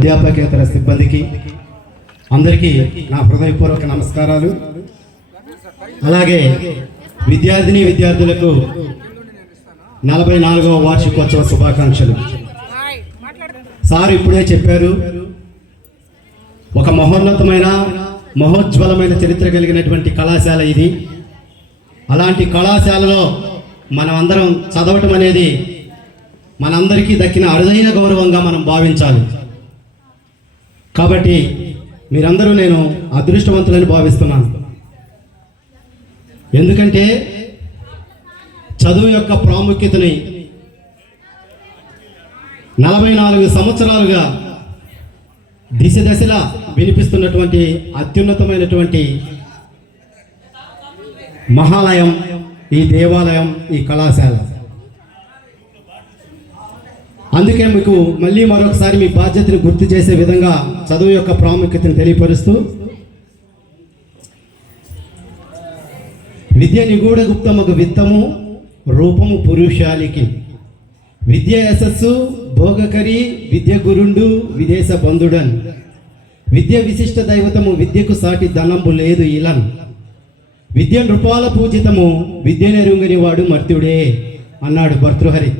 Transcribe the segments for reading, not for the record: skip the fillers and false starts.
అధ్యాపకేతర సిబ్బందికి అందరికీ నా హృదయపూర్వక నమస్కారాలు. అలాగే విద్యార్థిని విద్యార్థులకు 44వ వార్షికోత్సవ శుభాకాంక్షలు. సార్ ఇప్పుడే చెప్పారు, ఒక మహోన్నతమైన మహోజ్వలమైన చరిత్ర కలిగినటువంటి కళాశాల ఇది. అలాంటి కళాశాలలో మనం అందరం చదవటం అనేది మనందరికీ దక్కిన అరుదైన గౌరవంగా మనం భావించాలి. కాబట్టి మీరందరూ నేను అదృష్టవంతులని భావిస్తున్నాను. ఎందుకంటే చదువు యొక్క ప్రాముఖ్యతని 44 సంవత్సరాలుగా దిశ దశలా వినిపిస్తున్నటువంటి అత్యున్నతమైనటువంటి మహాలయం ఈ దేవాలయం, ఈ కళాశాల. అందుకే మీకు మళ్ళీ మరొకసారి మీ బాధ్యతను గుర్తు చేసే విధంగా చదువు యొక్క ప్రాముఖ్యతను తెలియపరుస్తూ, విద్య నిగూఢ గుప్తమొక విత్తము రూపము పురుషాలికి, విద్య యశస్సు భోగకరి విద్య గురుండు విదేశ బంధుడన్, విద్య విశిష్ట దైవతము విద్యకు సాటి ధనంబు లేదు ఇలన్, విద్య నృపాల పూజితము విద్య నెరుంగని వాడు మర్త్యుడే అన్నాడు భర్తృహరి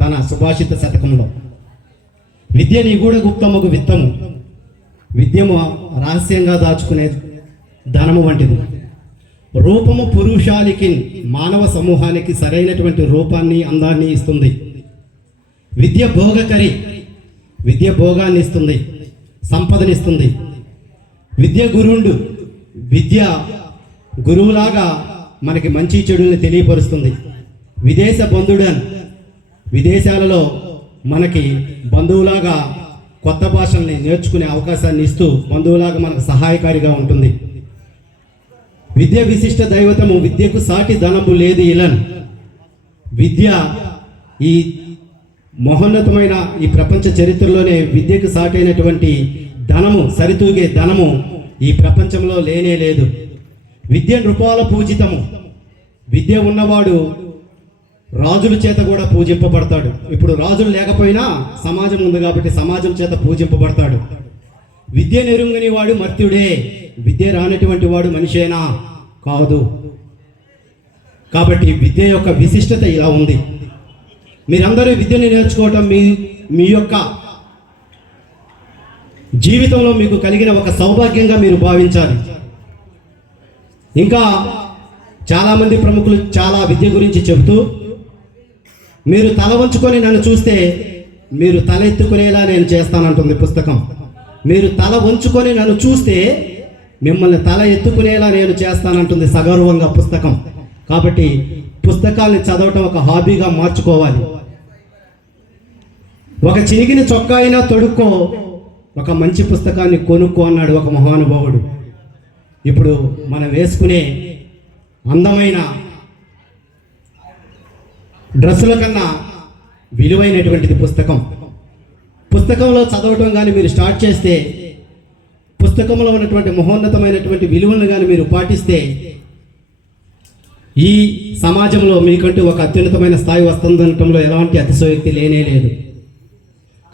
తన సుభాషిత శతకంలో. విద్య నిగూఢ గుప్తమొక విత్తము, విద్యము రహస్యంగా దాచుకునే ధనము వంటిది. రూపము పురుషాలికి, మానవ సమూహానికి సరైనటువంటి రూపాన్ని అందాన్ని ఇస్తుంది. విద్య భోగకరి, విద్య భోగాన్ని ఇస్తుంది, సంపదనిస్తుంది. విద్య గురుండు, విద్య గురువులాగా మనకి మంచి చెడుల్ని తెలియపరుస్తుంది. విదేశ బంధుడన్, విదేశాలలో మనకి బంధువులాగా కొత్త భాషల్ని నేర్చుకునే అవకాశాన్ని ఇస్తూ బంధువులాగా మనకు సహాయకారిగా ఉంటుంది. విద్య విశిష్ట దైవతము విద్యకు సాటి ధనము లేదు ఇలన్, విద్య ఈ మహోన్నతమైన ఈ ప్రపంచ చరిత్రలోనే విద్యకు సాటైనటువంటి ధనము, సరితూగే ధనము ఈ ప్రపంచంలో లేనే లేదు. విద్య నృపాల పూజితము, విద్య ఉన్నవాడు రాజుల చేత కూడా పూజింపబడతాడు. ఇప్పుడు రాజులు లేకపోయినా సమాజం ఉంది కాబట్టి సమాజం చేత పూజింపబడతాడు. విద్య నెరుంగని వాడు మర్త్యుడే, విద్య రానటువంటి వాడు మనిషేనా? కాదు. కాబట్టి విద్య యొక్క విశిష్టత ఇలా ఉంది. మీరందరూ విద్యని నేర్చుకోవటం మీ యొక్క జీవితంలో మీకు కలిగిన ఒక సౌభాగ్యంగా మీరు భావించాలి. ఇంకా చాలామంది ప్రముఖులు చాలా విద్య గురించి చెబుతూ, మీరు తల వంచుకొని నన్ను చూస్తే మీరు తల ఎత్తుకునేలా నేను చేస్తానంటుంది పుస్తకం. మీరు తల వంచుకొని నన్ను చూస్తే మిమ్మల్ని తల ఎత్తుకునేలా నేను చేస్తానంటుంది సగౌరవంగా పుస్తకం. కాబట్టి పుస్తకాల్ని చదవటం ఒక హాబీగా మార్చుకోవాలి. ఒక చినిగిన చొక్కా అయినా తొడుక్కో, ఒక మంచి పుస్తకాన్ని కొనుక్కో అన్నాడు ఒక మహానుభావుడు. ఇప్పుడు మనం వేసుకునే అందమైన డ్రెస్సుల కన్నా విలువైనటువంటిది పుస్తకం. పుస్తకంలో చదవటం కానీ మీరు స్టార్ట్ చేస్తే, పుస్తకంలో ఉన్నటువంటి మహోన్నతమైనటువంటి విలువలను కానీ మీరు పాటిస్తే, ఈ సమాజంలో మీకంటూ ఒక అత్యున్నతమైన స్థాయి వస్తుందనటంలో ఎలాంటి అతిశయోక్తి లేనే లేదు.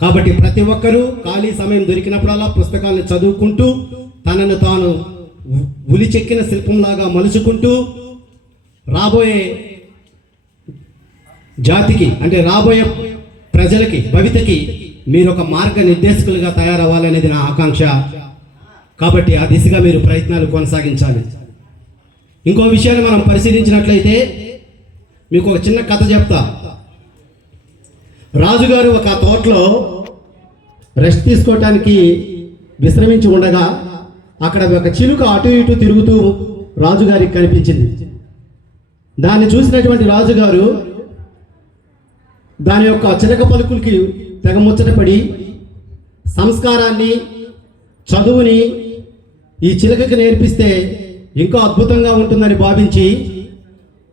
కాబట్టి ప్రతి ఒక్కరూ ఖాళీ సమయం దొరికినప్పుడల్లా పుస్తకాలను చదువుకుంటూ తనను తాను ఉలిచెక్కిన శిల్పంలాగా మలుచుకుంటూ రాబోయే జాతికి, అంటే రాబోయే ప్రజలకి, భవితకి మీరు ఒక మార్గ నిర్దేశకులుగా తయారవ్వాలనేది నా ఆకాంక్ష. కాబట్టి ఆ దిశగా మీరు ప్రయత్నాలు కొనసాగించాలి. ఇంకో విషయాన్ని మనం పరిశీలించినట్లయితే మీకు ఒక చిన్న కథ చెప్తా. రాజుగారు ఒక తోటలో రెస్ట్ తీసుకోవటానికి విశ్రమించి ఉండగా అక్కడ ఒక చిలుక అటు ఇటు తిరుగుతూ రాజుగారికి కనిపించింది. దాన్ని చూసినటువంటి రాజుగారు దాని యొక్క చిలక పలుకులకి తెగ ముచ్చటపడి సంస్కారాన్ని, చదువుని ఈ చిలకకి నేర్పిస్తే ఇంకా అద్భుతంగా ఉంటుందని భావించి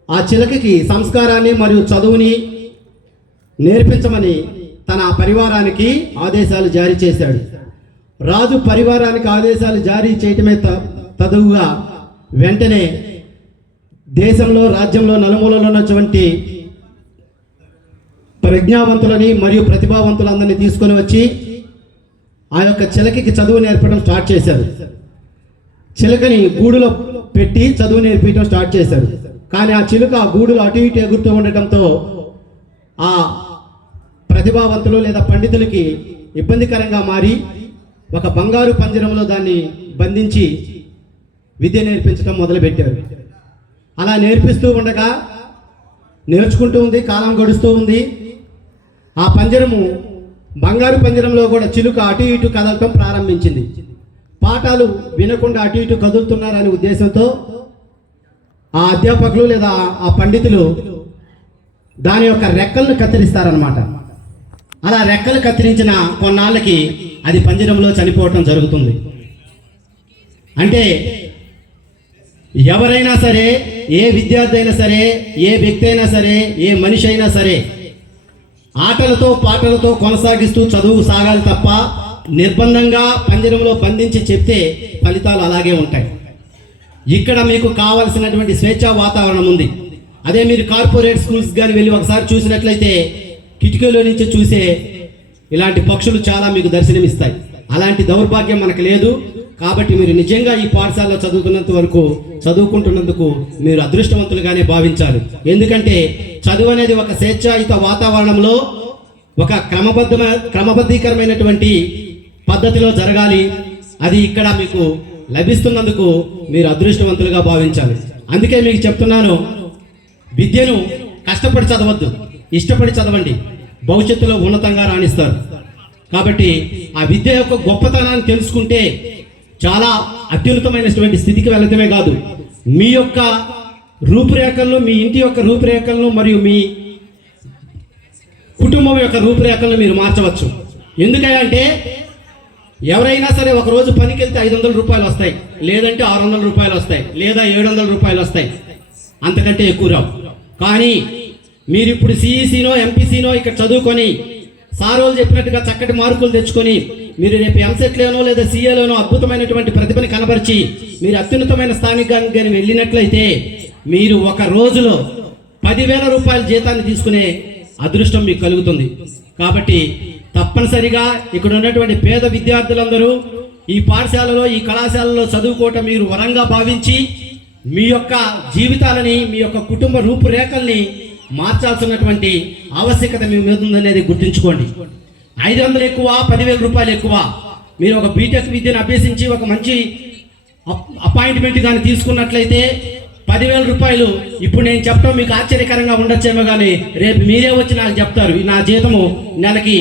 ఆ చిలకకి సంస్కారాన్ని మరియు చదువుని నేర్పించమని తన పరివారానికి ఆదేశాలు జారీ చేశాడు. రాజు పరివారానికి ఆదేశాలు జారీ చేయటమే తదువుగా వెంటనే దేశంలో, రాజ్యంలో నలుమూలలో ఉన్నటువంటి ప్రజ్ఞావంతులని మరియు ప్రతిభావంతులందరినీ తీసుకొని వచ్చి ఆ యొక్క చిలకకి చదువు నేర్పడం స్టార్ట్ చేశారు. చిలకని గూడులో పెట్టి చదువు నేర్పించడం స్టార్ట్ చేశారు. కానీ ఆ చిలుక ఆ గూడులో అటు ఇటు ఎగురుతూ ఉండటంతో ఆ ప్రతిభావంతులు లేదా పండితులకి ఇబ్బందికరంగా మారి ఒక బంగారు పంజరంలో దాన్ని బంధించి విద్య నేర్పించడం మొదలుపెట్టారు. అలా నేర్పిస్తూ ఉండగా నేర్చుకుంటూ ఉంది, కాలం గడుస్తూ ఉంది. ఆ పంజరము బంగారు పంజరంలో కూడా చిలుక అటు ఇటు కదలటం ప్రారంభించింది. పాఠాలు వినకుండా అటు ఇటు కదులుతున్నారనే ఉద్దేశంతో ఆ అధ్యాపకులు లేదా ఆ పండితులు దాని యొక్క రెక్కలను కత్తిరిస్తారనమాట. అలా రెక్కలు కత్తిరించిన కొన్నాళ్ళకి అది పంజరంలో చనిపోవటం జరుగుతుంది. అంటే ఎవరైనా సరే, ఏ విద్యార్థి అయినా సరే, ఏ వ్యక్తి అయినా సరే, ఏ మనిషి అయినా సరే ఆటలతో పాటలతో కొనసాగిస్తూ చదువు సాగాలి తప్ప నిర్బంధంగా పంజరంలో బంధించి చెప్తే ఫలితాలు అలాగే ఉంటాయి. ఇక్కడ మీకు కావలసినటువంటి స్వేచ్ఛా వాతావరణం ఉంది. అదే మీరు కార్పొరేట్ స్కూల్స్ కానీ వెళ్ళి ఒకసారి చూసినట్లయితే కిటికీలో నుంచి చూసే ఇలాంటి పక్షులు చాలా మీకు దర్శనమిస్తాయి. అలాంటి దౌర్భాగ్యం మనకు లేదు. కాబట్టి మీరు నిజంగా ఈ పాఠశాలలో చదువుకుంటున్నందుకు మీరు అదృష్టవంతులుగానే భావించాలి. ఎందుకంటే చదువు అనేది ఒక స్వేచ్ఛాయుత వాతావరణంలో ఒక క్రమబద్ధీకరమైనటువంటి పద్ధతిలో జరగాలి. అది ఇక్కడ మీకు లభిస్తున్నందుకు మీరు అదృష్టవంతులుగా భావించాలి. అందుకే మీకు చెప్తున్నాను, విద్యను కష్టపడి చదవద్దు, ఇష్టపడి చదవండి. భవిష్యత్తులో ఉన్నతంగా రాణిస్తారు. కాబట్టి ఆ విద్య యొక్క గొప్పతనాన్ని తెలుసుకుంటే చాలా అత్యున్నతమైనటువంటి స్థితికి వెళ్ళటమే కాదు, మీ యొక్క రూపురేఖలను, మీ ఇంటి యొక్క రూపురేఖలను మరియు మీ కుటుంబం యొక్క రూపురేఖలను మీరు మార్చవచ్చు. ఎందుకంటే ఎవరైనా సరే ఒకరోజు పనికి వెళ్తే 500 రూపాయలు వస్తాయి, లేదంటే 600 రూపాయలు వస్తాయి, లేదా 700 రూపాయలు వస్తాయి, అంతకంటే ఎక్కువ రావు. కానీ మీరు ఇప్పుడు సిఈసీనో ఎంపీసీనో ఇక్కడ చదువుకొని సారోలు చెప్పినట్టుగా చక్కటి మార్కులు తెచ్చుకొని మీరు రేపు ఎంసెట్లోనో లేదా సీఏలోనో అద్భుతమైనటువంటి ప్రతిభని కనబరిచి మీరు అత్యున్నతమైన స్థానికానికి కానీ వెళ్ళినట్లయితే మీరు ఒక రోజులో 10,000 రూపాయల జీతాన్ని తీసుకునే అదృష్టం మీకు కలుగుతుంది. కాబట్టి తప్పనిసరిగా ఇక్కడ ఉన్నటువంటి పేద విద్యార్థులందరూ ఈ పాఠశాలలో, ఈ కళాశాలలో చదువుకోవటం మీరు వరంగా భావించి మీ యొక్క జీవితాలని, మీ యొక్క కుటుంబ రూపురేఖల్ని మార్చాల్సినటువంటి ఆవశ్యకత మీ మీద ఉందనేది గుర్తుంచుకోండి. 500 ఎక్కువ, 10,000 రూపాయలు ఎక్కువ. మీరు ఒక బీటెక్ విద్యను అభ్యసించి ఒక మంచి అపాయింట్మెంట్ కానీ తీసుకున్నట్లయితే 10,000 రూపాయలు ఇప్పుడు నేను చెప్పడం మీకు ఆశ్చర్యకరంగా ఉండొచ్చేమో, కానీ రేపు మీరే వచ్చి నాకు చెప్తారు నా జీతము నెలకి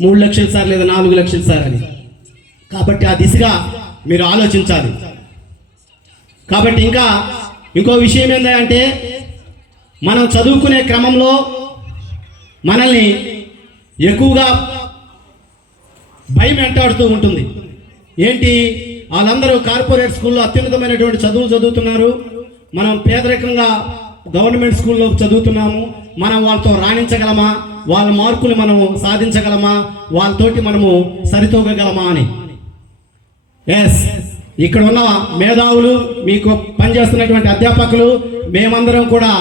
3 లక్షలు సార్ లేదా 4 లక్షలు సార్ అని. కాబట్టి ఆ దిశగా మీరు ఆలోచించాలి. కాబట్టి ఇంకో విషయం ఏంటంటే మనం చదువుకునే క్రమంలో మనల్ని ఎక్కువగా భయం వెంటాడుతూ ఉంటుంది. ఏంటి, వాళ్ళందరూ కార్పొరేట్ స్కూల్లో అత్యున్నతమైనటువంటి చదువులు చదువుతున్నారు, మనం పేదరికంగా గవర్నమెంట్ స్కూల్లో చదువుతున్నాము, మనం వాళ్ళతో రాణించగలమా, వాళ్ళ మార్కులు మనము సాధించగలమా, వాళ్ళతోటి మనము సరితూగగలమా అని. ఎస్, ఇక్కడ ఉన్న మేధావులు, మీకు పనిచేస్తున్నటువంటి అధ్యాపకులు, మేమందరం కూడా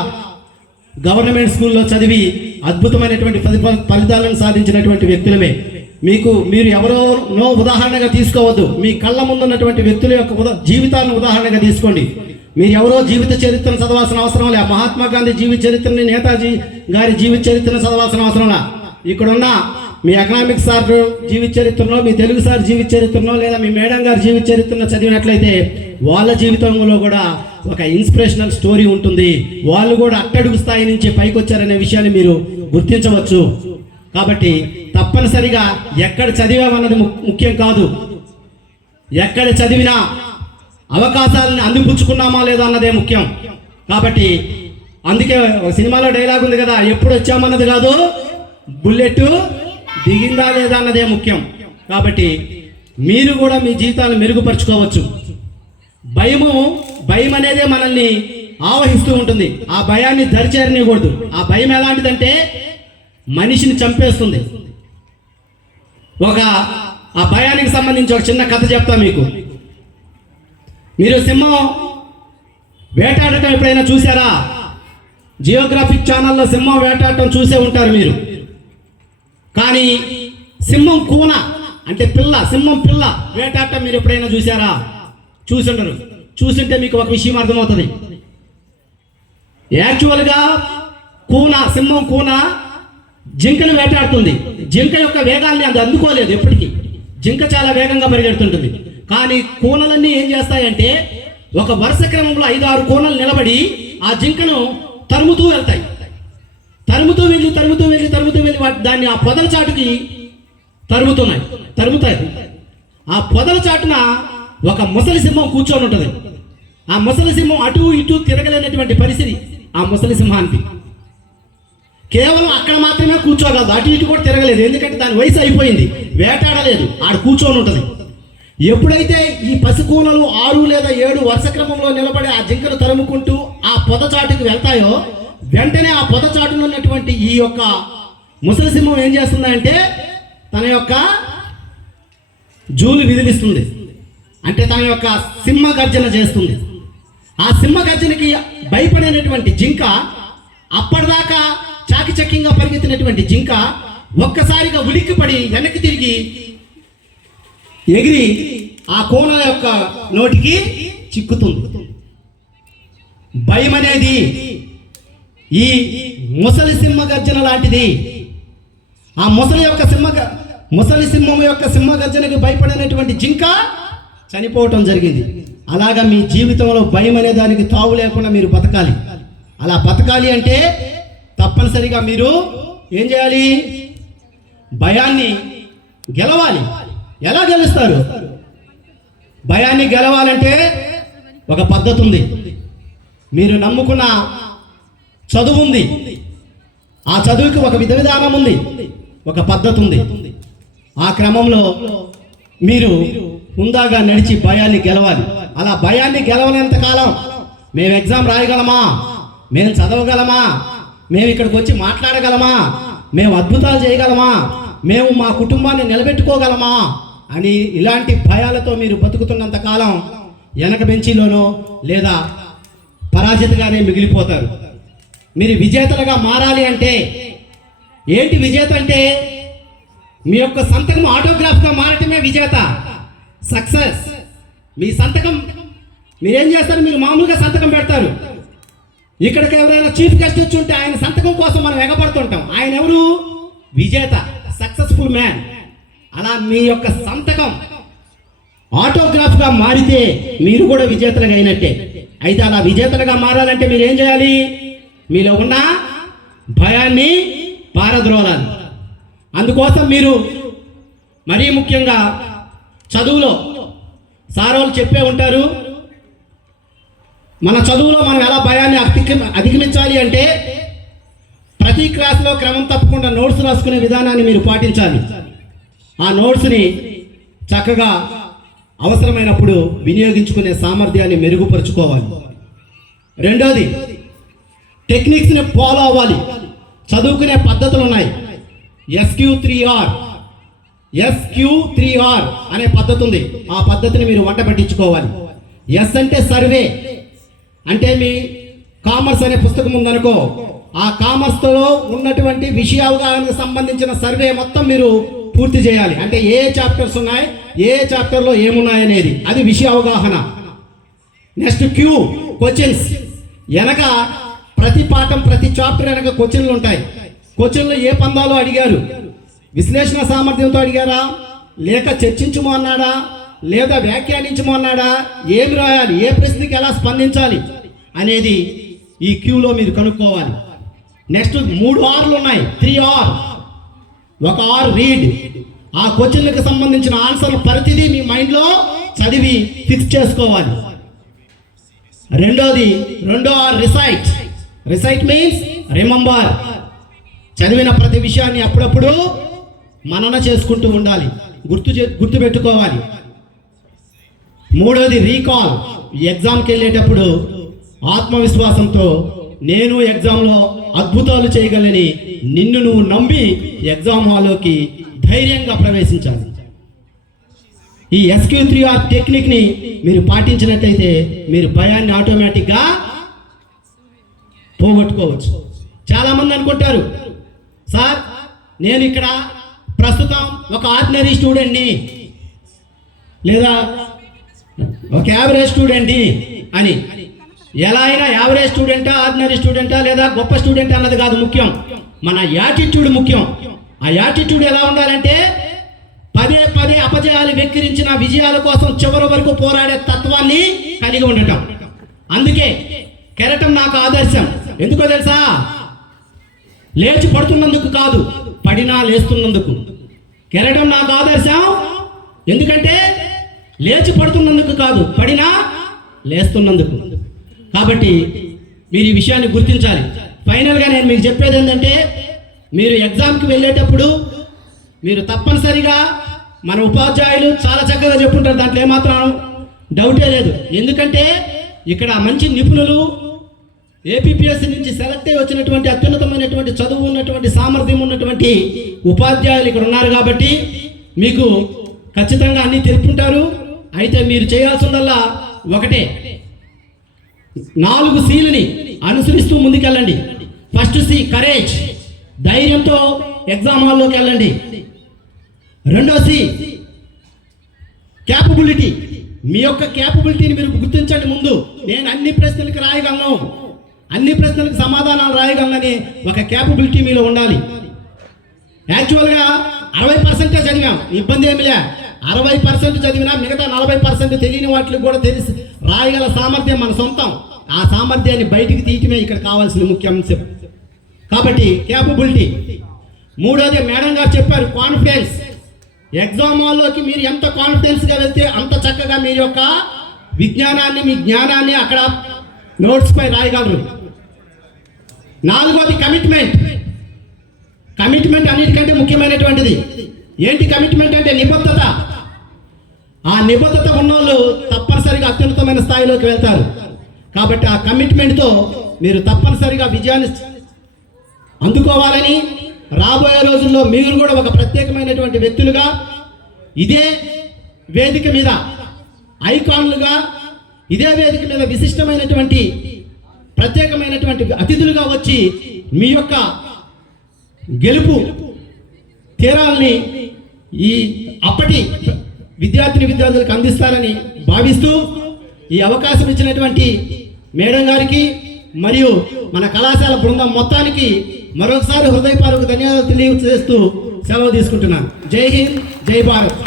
గవర్నమెంట్ స్కూల్లో చదివి అద్భుతమైనటువంటి ఫలితాలను సాధించినటువంటి వ్యక్తులమే. మీరు ఎవరోనో ఉదాహరణగా తీసుకోవద్దు. మీ కళ్ళ ముందున్నటువంటి వ్యక్తుల యొక్క జీవితాలను ఉదాహరణగా తీసుకోండి. మీరు ఎవరో జీవిత చరిత్రను చదవాల్సిన అవసరం లే. మహాత్మా గాంధీ జీవిత చరిత్రని, నేతాజీ గారి జీవిత చరిత్రను చదవాల్సిన అవసరంలా. ఇక్కడున్న మీ ఎకనామిక్స్ సార్ జీవిత చరిత్రనో, మీ తెలుగు సార్ జీవిత చరిత్రనో, లేదా మీ మేడం గారి జీవిత చరిత్రను చదివినట్లయితే వాళ్ళ జీవితంలో కూడా ఒక ఇన్స్పిరేషనల్ స్టోరీ ఉంటుంది. వాళ్ళు కూడా అట్టడుగు స్థాయి నుంచి పైకి వచ్చారనే విషయాన్ని మీరు గుర్తించవచ్చు. కాబట్టి తప్పనిసరిగా ఎక్కడ చదివామన్నది ముఖ్యం కాదు, ఎక్కడ చదివినా అవకాశాలను అందిపుచ్చుకున్నామా లేదా అన్నదే ముఖ్యం. కాబట్టి అందుకే సినిమాలో డైలాగ్ ఉంది కదా, ఎప్పుడు వచ్చామన్నది కాదు, బుల్లెట్ దిగిందా లేదా అన్నదే ముఖ్యం. కాబట్టి మీరు కూడా మీ జీవితాలను మెరుగుపరుచుకోవచ్చు. భయం అనేదే మనల్ని ఆవహిస్తూ ఉంటుంది. ఆ భయాన్ని దరిచేరనివ్వకూడదు. ఆ భయం ఎలాంటిదంటే మనిషిని చంపేస్తుంది. ఆ భయానికి సంబంధించి ఒక చిన్న కథ చెప్తా మీకు. మీరు సింహం వేటాడటం ఎప్పుడైనా చూసారా? జియోగ్రాఫిక్ ఛానల్లో సింహం వేటాడటం చూసే ఉంటారు మీరు. కానీ సింహం కూన అంటే పిల్ల, సింహం పిల్ల వేటాడటం మీరు ఎప్పుడైనా చూసారా? చూసుండరు. చూసింటే మీకు ఒక విషయం అర్థమవుతుంది. యాక్చువల్గా సింహం కూన జింకను వేటాడుతుంది. జింక యొక్క వేగాల్ని అది అందుకోలేదు ఎప్పటికీ. జింక చాలా వేగంగా పరిగెడుతుంటుంది. కానీ కూనలన్నీ ఏం చేస్తాయంటే ఒక వరుస క్రమంలో 5-6 కూనలు నిలబడి ఆ జింకను తరుముతూ వెళ్తాయి. తరుముతూ వెళ్ళి దాన్ని ఆ పొదల చాటుకి తరుముతాయి. ఆ పొదల చాటున ఒక ముసలి సింహం కూర్చొని ఉంటుంది. ఆ ముసలి సింహం అటు ఇటు తిరగలేనటువంటి పరిస్థితి ఆ ముసలి సింహానికి. కేవలం అక్కడ మాత్రమే కూర్చోగలదు, అటు ఇటు కూడా తిరగలేదు. ఎందుకంటే దాని వయసు అయిపోయింది, వేటాడలేదు, ఆడ కూర్చొని ఉంటుంది. ఎప్పుడైతే ఈ పసికూనలు 6 లేదా 7 వరుస క్రమంలో నిలబడి ఆ జింకను తరుముకుంటూ ఆ పొదచాటుకు వెళ్తాయో, వెంటనే ఆ పొదచాటులో ఉన్నటువంటి ఈ యొక్క ముసలి సింహం ఏం చేస్తుందంటే తన యొక్క జూలు విదిలిస్తుంది. అంటే తన యొక్క సింహ గర్జన చేస్తుంది. ఆ సింహ గర్జనకి భయపడినటువంటి జింక, అప్పటిదాకా చాకిచక్యంగా పరిగెత్తినటువంటి జింక ఒక్కసారిగా ఉలిక్కిపడి వెనక్కి తిరిగి ఎగిరి ఆ కోనల యొక్క నోటికి చిక్కుతుంది. భయం అనేది ఈ ముసలి సింహ గర్జన లాంటిది. ఆ ముసలి సింహం యొక్క సింహ గర్జనకి భయపడినటువంటి జింక చనిపోవటం జరిగింది. అలాగా మీ జీవితంలో భయం అనే దానికి తావు లేకుండా మీరు బతకాలి. అలా బతకాలి అంటే తప్పనిసరిగా మీరు ఏం చేయాలి? భయాన్ని గెలవాలి. ఎలా గెలుస్తారు? భయాన్ని గెలవాలంటే ఒక పద్ధతి ఉంది. మీరు నమ్ముకున్న చదువు ఉంది. ఆ చదువుకి ఒక విధానం ఉంది, ఒక పద్ధతి ఉంది. ఆ క్రమంలో మీరు హుందాగా నడిచి భయాన్ని గెలవాలి. అలా భయాన్ని గెలవలేంత కాలం మేము ఎగ్జామ్ రాయగలమా, మేము చదవగలమా, మేము ఇక్కడికి వచ్చి మాట్లాడగలమా, మేము అద్భుతాలు చేయగలమా, మేము మా కుటుంబాన్ని నిలబెట్టుకోగలమా అని ఇలాంటి భయాలతో మీరు బతుకుతున్నంత కాలం వెనక బెంచీలోనో లేదా పరాజితగానే మిగిలిపోతారు. మీరు విజేతలుగా మారాలి అంటే ఏంటి విజేత అంటే? మీ యొక్క సంతకం ఆటోగ్రాఫ్గా మారటమే విజేత, సక్సెస్. మీ సంతకం మీరేం చేస్తారు? మీరు మామూలుగా సంతకం పెడతారు. ఇక్కడికి ఎవరైనా చీఫ్ గెస్ట్ వచ్చి ఉంటే ఆయన సంతకం కోసం మనం ఎగబడుతుంటాం. ఆయన ఎవరు? విజేత, సక్సెస్ఫుల్ మ్యాన్. అలా మీ యొక్క సంతకం ఆటోగ్రాఫ్గా మారితే మీరు కూడా విజేతలుగా అయినట్టే. అయితే అలా విజేతలుగా మారాలంటే మీరు ఏం చేయాలి? మీలో ఉన్న భయాన్ని పారద్రోలాలి. అందుకోసం మీరు మరీ ముఖ్యంగా చదువులో సారోలు చెప్పే ఉంటారు, మన చదువులో మనం ఎలా భయాన్ని అధిగమించాలి అంటే ప్రతి క్లాస్లో క్రమం తప్పకుండా నోట్స్ రాసుకునే విధానాన్ని మీరు పాటించాలి. ఆ నోట్స్ని చక్కగా అవసరమైనప్పుడు వినియోగించుకునే సామర్థ్యాన్ని మెరుగుపరుచుకోవాలి. రెండోది, టెక్నిక్స్ని ఫాలో అవ్వాలి. చదువుకునే పద్ధతులు ఉన్నాయి. SQ3R అనే పద్ధతి ఉంది. ఆ పద్ధతిని మీరు వంట పట్టించుకోవాలి. ఎస్ అంటే సర్వే. అంటే మీ కామర్స్ అనే పుస్తకం ఉందనుకో, ఆ కామర్స్తో ఉన్నటువంటి విషయాలకు సంబంధించిన సర్వే మొత్తం మీరు పూర్తి చేయాలి. అంటే ఏ చాప్టర్స్ ఉన్నాయి, ఏ చాప్టర్లో ఏమున్నాయి అనేది, అది విషయ అవగాహన. Next questions. వెనక ప్రతి పాఠం, ప్రతి చాప్టర్ వెనక క్వశ్చన్లు ఉంటాయి. క్వశ్చన్లు ఏ పందాలో అడిగారు, విశ్లేషణ సామర్థ్యంతో అడిగారా, లేక చర్చించము అన్నాడా, లేదా వ్యాఖ్యానించము అన్నాడా, ఏమి రాయాలి, ఏ ప్రశ్నకి ఎలా స్పందించాలి అనేది ఈ క్యూలో మీరు కనుక్కోవాలి. నెక్స్ట్ 3 R'లు ఉన్నాయి, 3R. ఒక R రీడ్. ఆ క్వశ్చన్లకు సంబంధించిన ఆన్సర్లు ప్రతిదీ మీ మైండ్లో చదివి ఫిక్స్ చేసుకోవాలి. రెండో R recite. Recite means remember. చదివిన ప్రతి విషయాన్ని అప్పుడప్పుడు మనన చేసుకుంటూ ఉండాలి, గుర్తు పెట్టుకోవాలి. మూడోది రీకాల్. ఎగ్జామ్కి వెళ్ళేటప్పుడు ఆత్మవిశ్వాసంతో నేను ఎగ్జామ్లో అద్భుతాలు చేయగలని నిన్ను నువ్వు నమ్మి ఎగ్జామ్ హాల్లోకి ధైర్యంగా ప్రవేశించాలి. ఈ SQ3R టెక్నిక్ని మీరు పాటించినట్టయితే మీరు భయాన్ని ఆటోమేటిక్గా పోగొట్టుకోవచ్చు. చాలామంది అనుకుంటారు, సార్ నేను ఇక్కడ ప్రస్తుతం ఒక ఆర్డినరీ స్టూడెంట్ని లేదా ఒక యావరేజ్ స్టూడెంట్ని అని. ఎలా అయినా యావరేజ్ స్టూడెంటా, ఆర్డినరీ స్టూడెంటా లేదా గొప్ప స్టూడెంట్ అన్నది కాదు ముఖ్యం, మన యాటిట్యూడ్ ముఖ్యం. ఆ యాటిట్యూడ్ ఎలా ఉండాలంటే పదే పదే అపజయాలు వెక్కిరించిన విజయాల కోసం చివరి వరకు పోరాడే తత్వాన్ని కలిగి ఉండటం. అందుకే కెరటం నాకు ఆదర్శం. ఎందుకో తెలుసా? లేచి పడుతున్నందుకు కాదు, పడినా లేస్తున్నందుకు. కెరటం నాకు ఆదర్శం ఎందుకంటే లేచి పడుతున్నందుకు కాదు, పడినా లేస్తున్నందుకు. కాబట్టి మీరు ఈ విషయాన్ని గుర్తించాలి. ఫైనల్గా నేను మీకు చెప్పేది ఏంటంటే, మీరు ఎగ్జామ్కి వెళ్ళేటప్పుడు మీరు తప్పనిసరిగా మన ఉపాధ్యాయులు చాలా చక్కగా చెప్పుంటారు, దాంట్లో ఏమాత్రం డౌటే లేదు. ఎందుకంటే ఇక్కడ మంచి నిపుణులు, ఏపీపీఎస్సీ నుంచి సెలెక్ట్ అయి వచ్చినటువంటి అత్యున్నతమైనటువంటి చదువు ఉన్నటువంటి సామర్థ్యం ఉన్నటువంటి ఉపాధ్యాయులు ఇక్కడ ఉన్నారు. కాబట్టి మీకు ఖచ్చితంగా అన్నీ తెలుపుకుంటారు. అయితే మీరు చేయాల్సిందల్లా ఒకటే, 4 Cలని అనుసరిస్తూ ముందుకెళ్ళండి. ఫస్ట్ C కరేజ్, ధైర్యంతో ఎగ్జామ్ హాల్లోకి వెళ్ళండి. రెండో C క్యాపబిలిటీ, మీ యొక్క క్యాపబిలిటీని మీరు గుర్తించండి. ముందు నేను అన్ని ప్రశ్నలకు రాయగలను, అన్ని ప్రశ్నలకు సమాధానాలు రాయగలనని ఒక క్యాపబిలిటీ మీలో ఉండాలి. యాక్చువల్గా 60% చదివాం, ఇబ్బంది ఏమి లే. 60% చదివినా మిగతా 40% తెలియని వాటికి కూడా తెలిసి రాయగల సామర్థ్యం మన సొంతం. ఆ సామర్థ్యాన్ని బయటికి తీయటమే ఇక్కడ కావాల్సిన ముఖ్య అంశం. కాబట్టి క్యాపబిలిటీ. మూడోది మేడం గారు చెప్పారు, కాన్ఫిడెన్స్. ఎగ్జామ్ హాల్లోకి మీరు ఎంత కాన్ఫిడెన్స్గా వెళ్తే అంత చక్కగా మీరు యొక్క విజ్ఞానాన్ని, మీ జ్ఞానాన్ని అక్కడ నోట్స్పై రాయగలరు. నాలుగోది కమిట్మెంట్. కమిట్మెంట్ అన్నిటికంటే ముఖ్యమైనటువంటిది. ఏంటి కమిట్మెంట్ అంటే? నిబద్ధత. ఆ నిబద్ధత ఉన్నోళ్ళు తప్పనిసరిగా అత్యున్నతమైన స్థాయిలోకి వెళ్తారు. కాబట్టి ఆ కమిట్మెంట్తో మీరు తప్పనిసరిగా విజయాన్ని అందుకోవాలని, రాబోయే రోజుల్లో మీరు కూడా ఒక ప్రత్యేకమైనటువంటి వ్యక్తులుగా ఇదే వేదిక మీద ఐకాన్లుగా, ఇదే వేదిక మీద విశిష్టమైనటువంటి ప్రత్యేకమైనటువంటి అతిథులుగా వచ్చి మీ యొక్క గెలుపు తీరాలని ఈ అప్పటి విద్యార్థులకు అందిస్తారని భావిస్తూ ఈ అవకాశం ఇచ్చినటువంటి మేడం గారికి మరియు మన కళాశాల బృందం మొత్తానికి మరొకసారి హృదయపూర్వక ధన్యవాదాలు తెలియజేస్తూ సెలవు తీసుకుంటున్నాను. జై హింద్, జై భారత్.